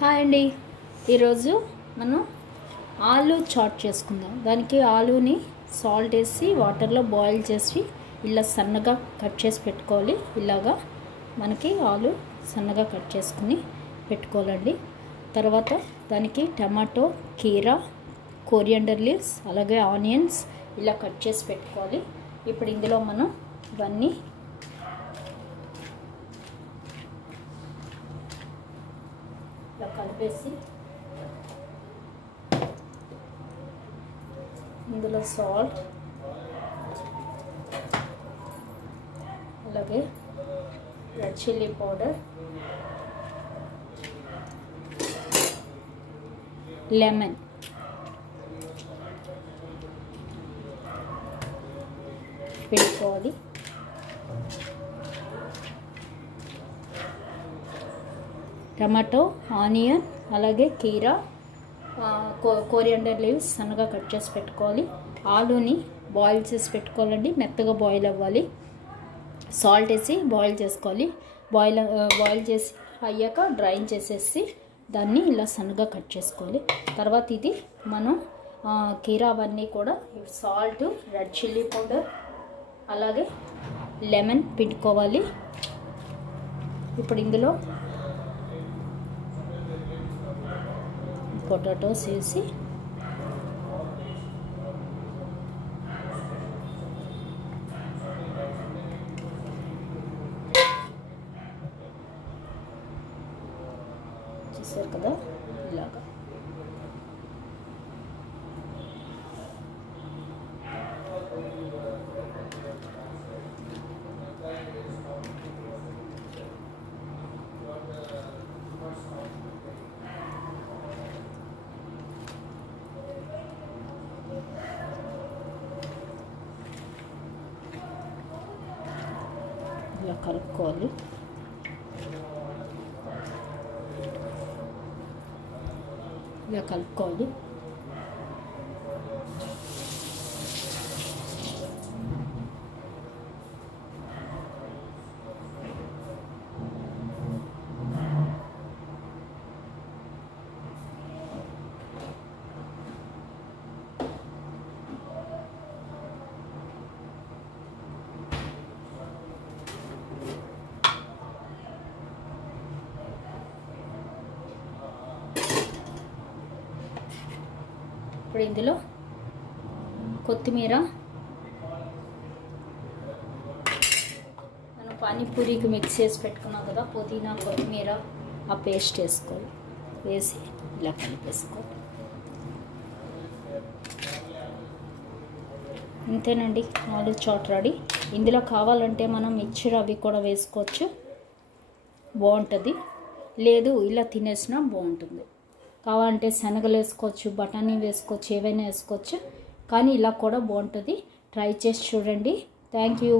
Hi అండి, ఈరోజు మనం ఆలు చాట్ చేసుకుందాం. దానికి ఆలుని సాల్ట్ వేసి వాటర్లో బాయిల్ చేసి ఇలా సన్నగా కట్ చేసి పెట్టుకోవాలి. ఇలాగా మనకి ఆలు సన్నగా కట్ చేసుకుని పెట్టుకోవాలండి. తర్వాత దానికి టమాటో, కీరా, కోరియాండర్ లీవ్స్, అలాగే ఆనియన్స్ ఇలా కట్ చేసి పెట్టుకోవాలి. ఇప్పుడు ఇందులో మనం ఇవన్నీ ఇలా కలిపేసి ఇందులో సాల్ట్, అలాగే రెడ్ చిల్లీ పౌడర్, లెమన్ పెట్టుకోవాలి. టమాటో, ఆనియన్, అలాగే కీరా, కోరియాండర్ లీవ్స్ సన్నగా కట్ చేసి పెట్టుకోవాలి. ఆలుని బాయిల్ చేసి పెట్టుకోవాలండి, మెత్తగా బాయిల్ అవ్వాలి. సాల్ట్ వేసి బాయిల్ చేసుకోవాలి. బాయిల్ చేసి అయ్యాక డ్రైన్ చేసేసి దాన్ని ఇలా సన్నగా కట్ చేసుకోవాలి. తర్వాత ఇది మనం కీరా అవన్నీ కూడా సాల్ట్, రెడ్ చిల్లీ పౌడర్, అలాగే లెమన్ పిండుకోవాలి. ఇప్పుడు ఇందులో పొటాటోస్ వేసి చూసారు కదా, ఇలాగా ఇలా కలుపుకోవాలి. ఇలా కలుపుకోవాలి. ఇప్పుడు ఇందులో కొత్తిమీర, మనం పానీపూరికి మిక్స్ చేసి పెట్టుకున్నాం కదా, పుదీనా, కొత్తిమీర, ఆ పేస్ట్ వేసుకోవాలి. వేసి ఇలా కలిపేసుకోవాలి. ఇంతేనండి, ఆలు చాట్ రెడీ. ఇందులో కావాలంటే మనం మిక్చర్ అవి కూడా వేసుకోవచ్చు, బాగుంటుంది. లేదు ఇలా తినేసినా బాగుంటుంది. కావాలంటే శనగలు వేసుకోవచ్చు, బఠానీ వేసుకోవచ్చు, ఏవైనా వేసుకోవచ్చు. కానీ ఇలా కూడా బాగుంటుంది. ట్రై చేసి చూడండి. Thank you.